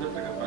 হাজার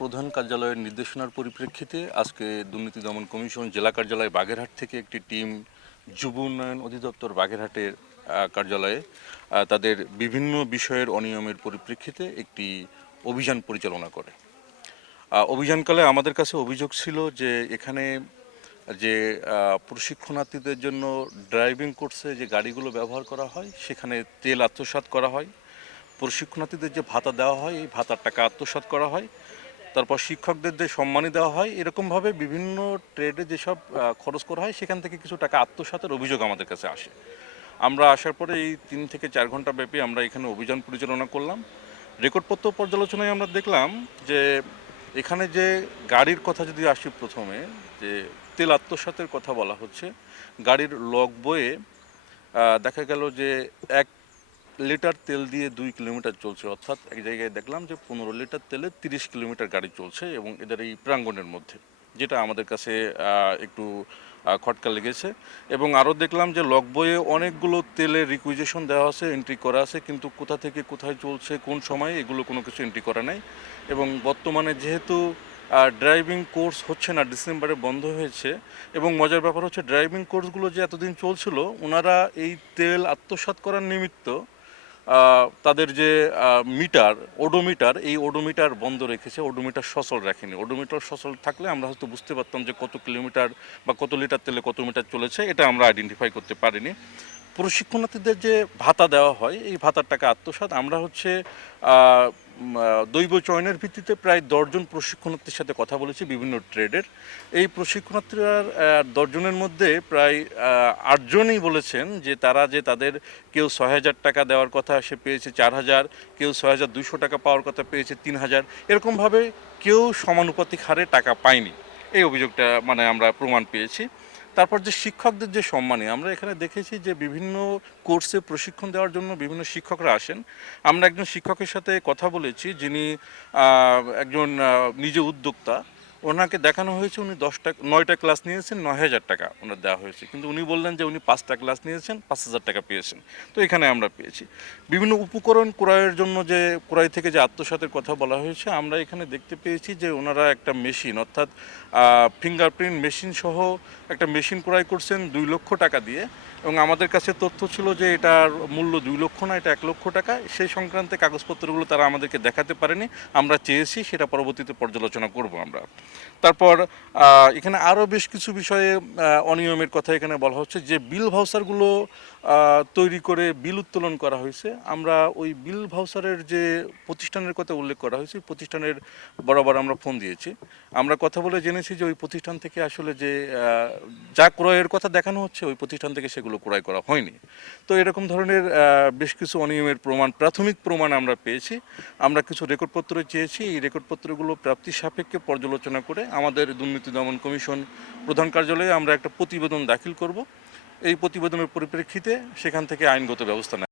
প্রধান কার্যালয়ের নির্দেশনার পরিপ্রেক্ষিতে আজকে দুর্নীতি দমন কমিশন জেলা কার্যালয় বাগেরহাট থেকে একটি টিম যুব উন্নয়ন অধিদপ্তর বাগেরহাটের কার্যালয়ে তাদের বিভিন্ন বিষয়ের অনিয়মের পরিপ্রেক্ষিতে একটি অভিযান পরিচালনা করে। অভিযানকালে আমাদের কাছে অভিযোগ ছিল যে এখানে যে প্রশিক্ষণার্থীদের জন্য ড্রাইভিং কোর্সে যে গাড়িগুলো ব্যবহার করা হয়, সেখানে তেল আত্মসাৎ করা হয়। প্রশিক্ষণার্থীদের যে ভাতা দেওয়া হয়, এই ভাতার টাকা আত্মসাৎ করা হয়। তারপর শিক্ষকদের যে সম্মানী দেওয়া হয়, এরকমভাবে বিভিন্ন ট্রেডে যেসব খরচ করা হয়, সেখান থেকে কিছু টাকা আত্মসাতের অভিযোগ আমাদের কাছে আসে। আমরা আসার পরে এই তিন থেকে চার ঘণ্টা ব্যাপী আমরা এখানে অভিযান পরিচালনা করলাম। রেকর্ডপত্র পর্যালোচনায় আমরা দেখলাম যে, এখানে যে গাড়ির কথা যদি আসি প্রথমে, যে তেল আত্মসাতের কথা বলা হচ্ছে, গাড়ির লগ বয়ে দেখা গেল যে এক লিটার তেল দিয়ে দুই কিলোমিটার চলছে, অর্থাৎ এক জায়গায় দেখলাম যে পনেরো লিটার তেলে তিরিশ কিলোমিটার গাড়ি চলছে এবং এদের এই প্রাঙ্গণের মধ্যে, যেটা আমাদের কাছে একটু খটকা লেগেছে। এবং আরও দেখলাম যে লক বইয়ে অনেকগুলো তেলের রিকুইজেশন দেওয়া আছে এন্ট্রি করা আছে, কিন্তু কোথা থেকে কোথায় চলছে, কোন সময়ে এগুলো কোনো কিছু এন্ট্রি করা নাই। এবং বর্তমানে যেহেতু ড্রাইভিং কোর্স হচ্ছে না, ডিসেম্বরে বন্ধ হয়েছে, এবং মজার ব্যাপার হচ্ছে ড্রাইভিং কোর্সগুলো যে এতদিন চলছিল, ওনারা এই তেল আত্মসাৎ করার নিমিত্ত তাদের যে মিটার, ওডোমিটার, এই ওডোমিটার বন্ধ রেখেছে, ওডোমিটার সচল রাখেনি। ওডোমিটার সচল থাকলে আমরা হয়তো বুঝতে পারতাম যে কত কিলোমিটার বা কত লিটার তেলে কত মিটার চলেছে, এটা আমরা আইডেন্টিফাই করতে পারিনি। প্রশিক্ষণার্থীদের যে ভাতা দেওয়া হয়, এই ভাতার টাকা আত্মসাত আমরা হচ্ছে দৈব চয়নের ভিত্তিতে প্রায় দশজন প্রশিক্ষণার্থীর সাথে কথা বলেছি বিভিন্ন ট্রেডের। এই প্রশিক্ষণার্থীরা দশজনের মধ্যে প্রায় আটজনই বলেছেন যে তারা যে তাদের কেউ ছয় হাজার টাকা দেওয়ার কথা সে পেয়েছে চার হাজার, কেউ ছয় হাজার দুশো টাকা পাওয়ার কথা পেয়েছে তিন হাজার। এরকমভাবে কেউ সমানুপাতিক হারে টাকা পায়নি। এই অভিযোগটা মানে আমরা প্রমাণ পেয়েছি। তারপর যে শিক্ষকদের যে সম্মানে, আমরা এখানে দেখেছি যে বিভিন্ন কোর্সে প্রশিক্ষণ দেওয়ার জন্য বিভিন্ন শিক্ষকরা আসেন। আমরা একজন শিক্ষকের সাথে কথা বলেছি যিনি একজন নিজে উদ্যোক্তা। ওনাকে দেখানো হয়েছে, উনি দশটা, নয়টা ক্লাস নিয়েছেন নয় হাজার টাকা ওনার দেওয়া হয়েছে। কিন্তু উনি বললেন যে উনি পাঁচটা ক্লাস নিয়েছেন পাঁচ হাজার টাকা পেয়েছেন। তো এখানে আমরা পেয়েছি। বিভিন্ন উপকরণ ক্রয়ের জন্য যে, ক্রয় থেকে যে আত্মসাতের কথা বলা হয়েছে, আমরা এখানে দেখতে পেয়েছি যে ওনারা একটা মেশিন, অর্থাৎ ফিঙ্গারপ্রিন্ট মেশিন সহ একটা মেশিন ক্রয় করছেন দুই লক্ষ টাকা দিয়ে। এবং আমাদের কাছে তথ্য ছিল যে এটার মূল্য দুই লক্ষ না, এটা এক লক্ষ টাকা। সেই সংক্রান্তে কাগজপত্রগুলো তারা আমাদেরকে দেখাতে পারেনি। আমরা চেয়েছি, সেটা পরবর্তীতে পর্যালোচনা করব আমরা। তারপর এখানে আরও বেশ কিছু বিষয়ে অনিয়মের কথা এখানে বলা হচ্ছে যে বিল ভাউচারগুলো আহ, তৈরি করে বিল উত্তোলন করা হয়েছে। আমরা ওই বিল ভাউচারের যে প্রতিষ্ঠানের কথা উল্লেখ করা হয়েছে প্রতিষ্ঠানের বরাবর আমরা ফোন দিয়েছি। আমরা কথা বলে জেনেছি যে ওই প্রতিষ্ঠান থেকে আসলে যে যা ক্রয়ের কথা দেখানো হচ্ছে ওই প্রতিষ্ঠান থেকে সেগুলো ক্রয় করা হয়নি। তো এরকম ধরনের বেশ কিছু অনিয়মের প্রমাণ প্রাথমিক প্রমাণ আমরা পেয়েছি। আমরা কিছু রেকর্ডপত্র চেয়েছি। এই রেকর্ডপত্রগুলো প্রাপ্তি সাপেক্ষে পর্যালোচনা করে আমাদের দুর্নীতি দমন কমিশন প্রধান কার্যালয়ে আমরা একটা প্রতিবেদন দাখিল করব। এই প্রতিবেদনের পরিপ্রেক্ষিতে সেখান থেকে আইনগত ব্যবস্থা